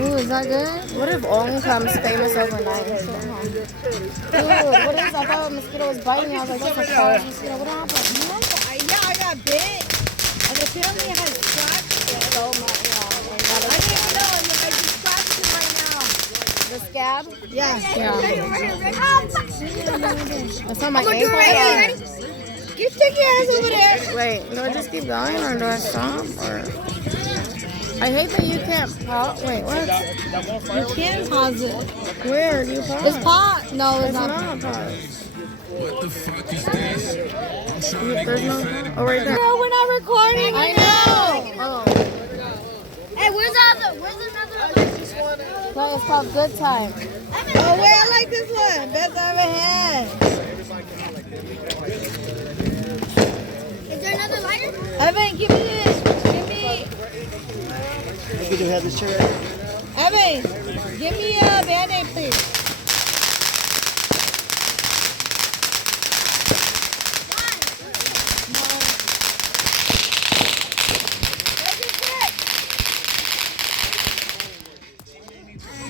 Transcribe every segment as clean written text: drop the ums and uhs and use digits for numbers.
Ooh, is that good? What if Ong comes famous overnight and shit, huh? Dude, what is? I thought a mosquito was biting me. I was like, that's a false mosquito. What happened? No, yeah, I got bit. And apparently I had scratched. So much. I didn't even know. I just scratched it right now. The scab? Yeah. That's not my ankle. You stick your ass over there. Wait, do I just keep going or do I stop? Or I hate that you can't pause. Wait, what? You can pause it. Where do you pause? It's pause. No, it's It's not. not pause. What the fuck is this? There's no pause. Oh, right there. No, we're not recording. I know. Oh. Hey, where's another? No, it's called Good Time. Oh, wait, I like this one. Best I ever had. Is there another lighter? Evan, give me this. Give me. We do have this chair. Evan, give me a Band-Aid, please.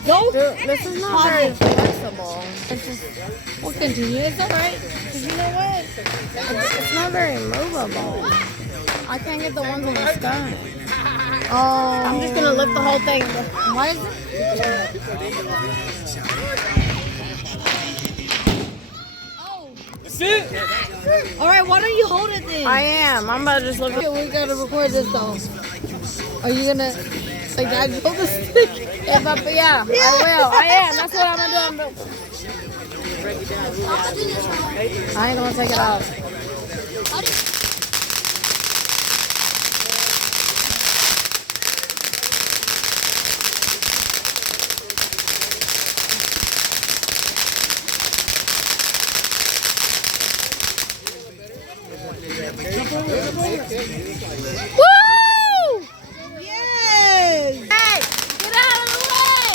Dude, this is not very flexible. It's just, We'll continue. It's alright. Because you know what? it's not very movable. I can't get the ones in the sky. Oh. I'm just gonna lift the whole thing. Why is it? Oh. Alright, why don't you hold it then? I am. I'm about to just look. Okay, we gotta record this though. Are you gonna like I hold the stick? Yeah, I will. I am. That's what I'm gonna do. I ain't gonna take it off. Woo! Yes! Hey, get out of the way!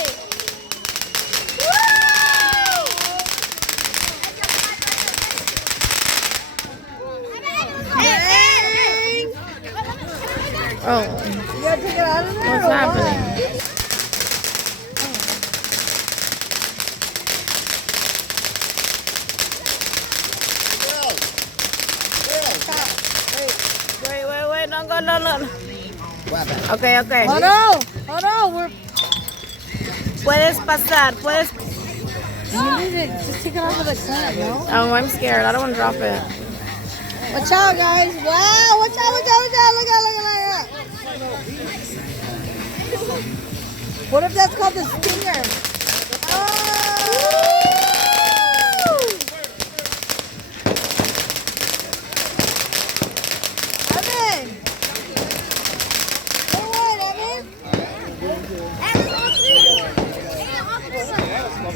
Dang! Oh, You gotta take it out of there? what's or happening? Wait, don't go, no. Okay. What? Hold on, we're... Puedes pasar, puedes. You need it. Just take it off of the clamp, no? Oh, I'm scared. I don't want to drop it. Watch out, guys. Wow, watch out. Look out. What if that's called the stinger? Oh! Evan! Say what, Evan?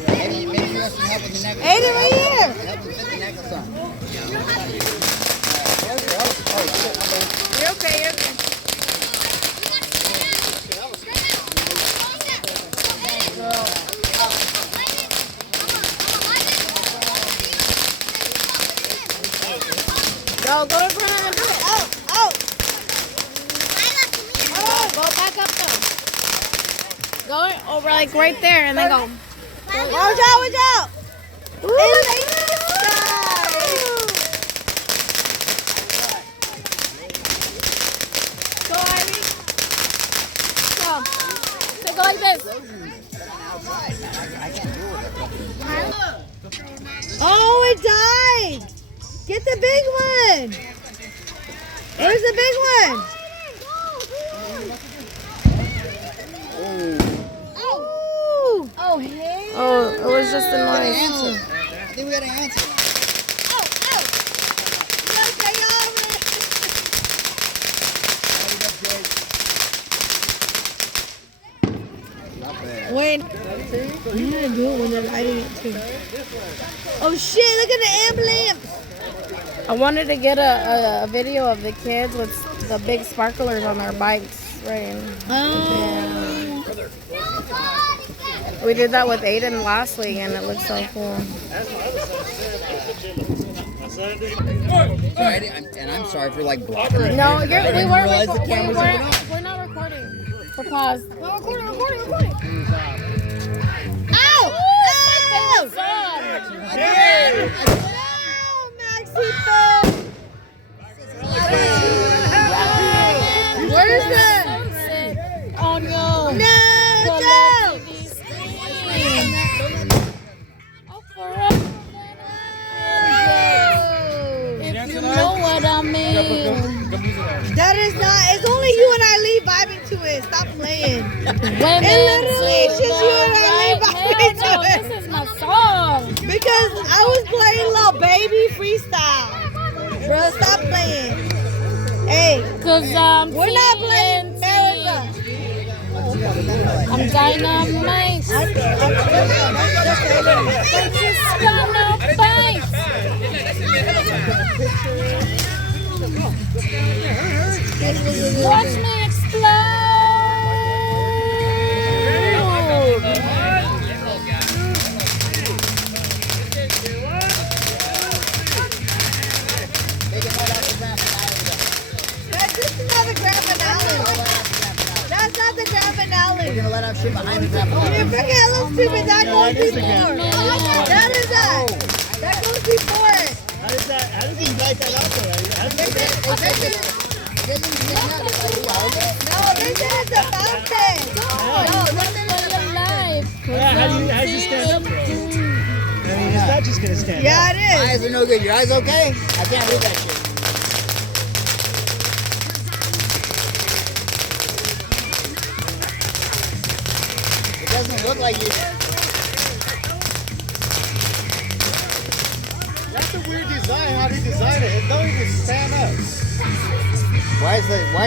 Maybe you want some help with the necklace. Aiden, right here. Help them fit the necklace on. You're okay. Go in front and do it. Out. Go back up though. Go over like right there and then go. Watch out. Ooh, it's like this guy. Go, Ivy. Go. So go like this. Oh, it died. Get the big one. Where's the big one? Oh, hey. Oh, it was just a noise. Answer. I think we got an answer. You gotta stay over it. Not bad. Wait. I'm gonna do it when they're lighting it too. Oh shit, look at the ambulance. I wanted to get a video of the kids with the big sparklers on their bikes, right? Oh. We did that with Aiden last week, and it looked so cool. Sorry, and I'm sorry for like blocking it. No, I didn't realize the camera was going on. we're not recording. For pause. No, record it. Ow! Ow! Again! Maxito! Where is that? On your No! if you know what I mean. That is not. It's only you and I Lee vibing to it. Stop playing. Women It literally is just you and I Lee vibing to it. This is my song. Because I was playing Lil Baby freestyle. Bro, stop playing. Hey, Cause we're not playing America. I'm dynamite. But you gonna fight. Watch me explode. That's just another grand finale. That's not the grand finale. We're gonna let out shit behind the grandpa. When you forget how stupid that goes before. That is that. That goes before it. How does he light that up there? How does he No, they said it's a fountain. No, how do you stand up, bro? I mean, it's not just gonna stand up. Yeah, it is. Eyes are no good. Your eyes okay? I can't read that shit. It doesn't look like you. That's a weird design. How do you design it? It don't even stand up. Why is it? I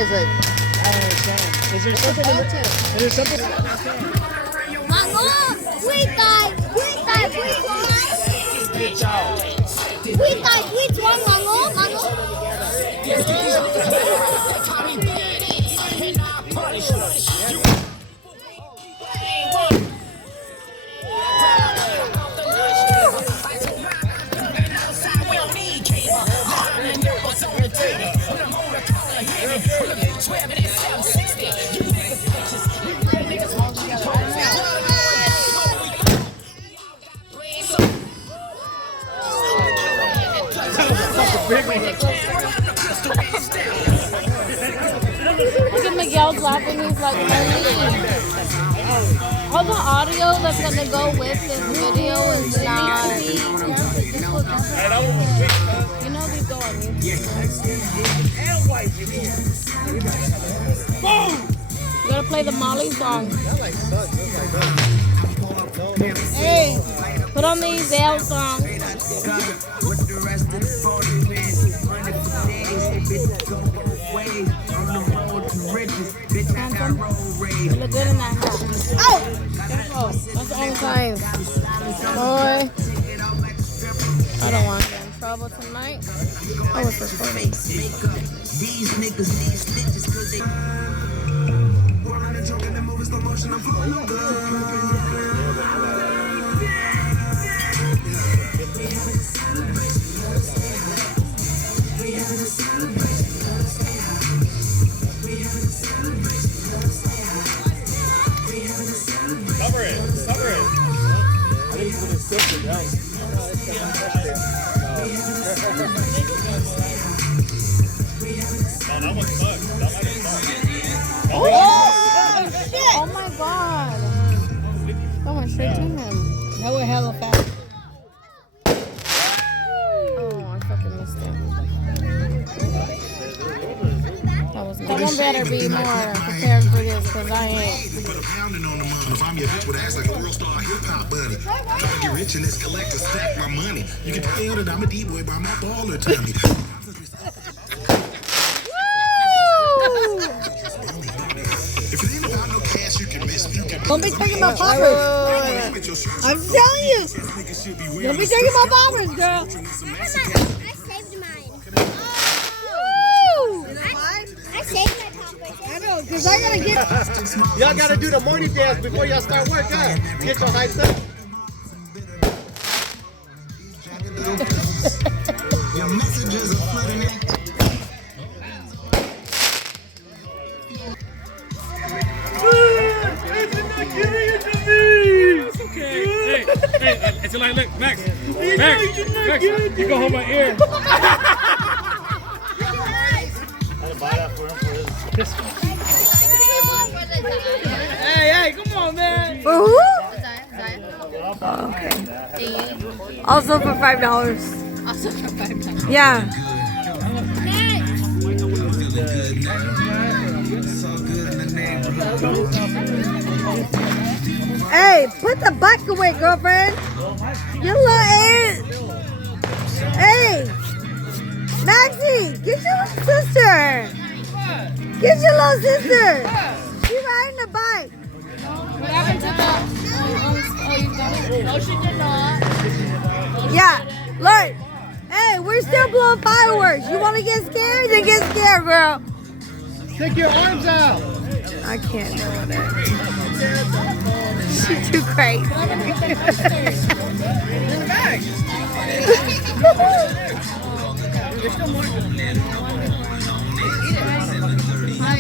don't understand. Is there something? Is there something? Mango, sweet time, sweet time, sweet one, mango. Look at Miguel's laughing. He's like, all the audio that's gonna go with this video is not. You know these go on YouTube. You gotta play the Molly song. Hey, put on the Zale song. Handsome. You look good in that hat. Oh! That's the only time. Boy. I don't want to get in trouble tonight. Oh, it's recording. These niggas need stitches cause they Cover it. I think it's gonna stick it down. No, that one's fucked. That might have fucked. Oh, shit. Oh my god. That went straight to him. That went hella fast. Oh, I fucking missed it. That one better be more prepared for this because I ain't. Put a pounding on the money. If I'm your bitch with ass like a world star hip hop buddy. Trying to get rich in this collector, stack my money. You can tell that I'm a D-boy by my baller tummy. If it ain't about no cash, you can miss me. Don't be talking about poppers. I'm telling you. Don't be talking about poppers, girl. I saved mine. I saved my poppers. I know, because I gotta get. Y'all gotta do the morning dance before y'all start work, huh? Get your hyped up. Your messages are flooding it. Okay. Hey, it's like, look, Max, you go hold my ear. I had to buy that for him for his Christmas. Hey, come on, man. For who? Oh, okay. Also for $5. Also for $5. Yeah. Hey, put the buck away, girlfriend. You little ass. Hey, Maxie, get your little sister. Get your little sister. She's riding the bike. What happened to the... Oh, you got it? No, she did not. Yeah, look. Hey, we're still blowing fireworks. You want to get scared? Then get scared, girl. Stick your arms out. I can't do it. She's too crazy. In the bag. There's still more. Hi.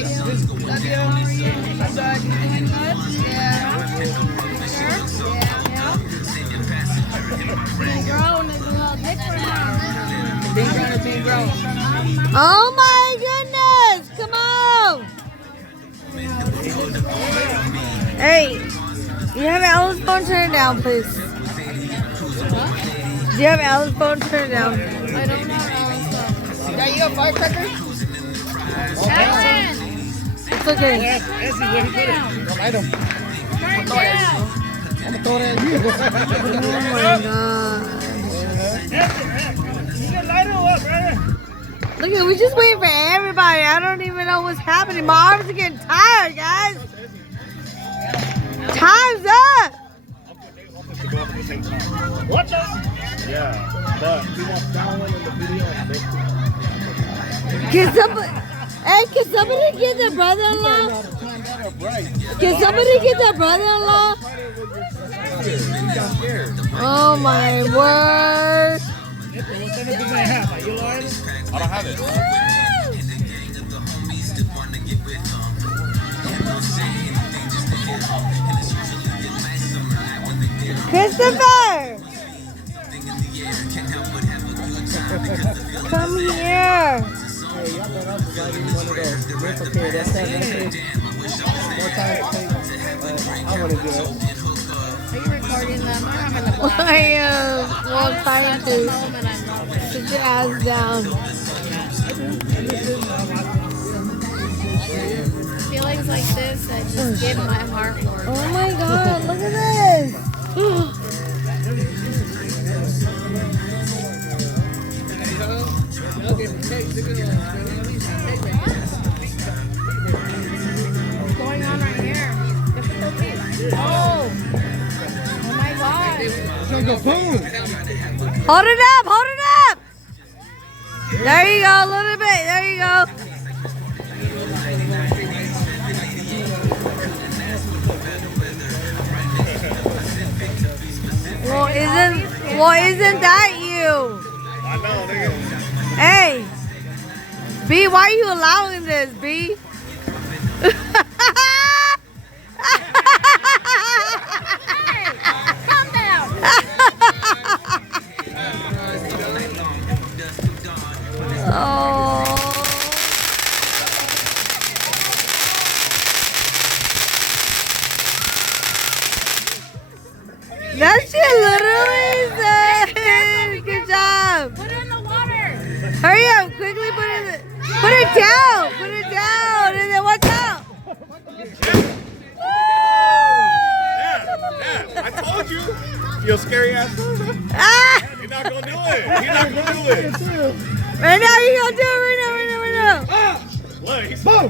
Love you. I'm good. Doing good? Yeah. Sure? Yeah. Being grown is a little different now. Being grown is being grown. Oh my goodness! Come on! Hey, you have Alan's phone? Turn it down, please. Do you have Alan's phone? Turn it down. I don't know Alan's phone. Yeah, you got firecracker? Alan! It's okay. Essie, where he put it? Don't light him. Turn it down. I'm gonna throw it in you. Oh my god. You can light him up, man. Look at, we just waiting for everybody. I don't even know what's happening. My arms are getting tired, guys. Time's up. What the? Yeah, but he wants that one in the video. Can somebody, hey, can somebody get their brother-in-law? Can somebody get their brother-in-law? Oh my word. I don't have it. Christopher! Come here. I want to do it. Are you recording them? I'm having a blast. I am well trying to Moment I'm loving. sit your ass down. Feelings like this that just give my heart more. Oh my god, look at this. What's going on right here? Oh! Oh my god. It's gonna go boom. Hold it up, hold it up. There you go, a little bit, there you go. Well, isn't that you? I know, nigga. Hey, B, why are you allowing this, B? Calm down. Oh. That shit literally said, good job. Put it in the water. Hurry up, quickly put it down, and then watch out. Yeah, I told you. You scary ass. Ah! You're not gonna do it. You're not gonna do it. Right now, you gonna do it, right now. Look, he's Boom.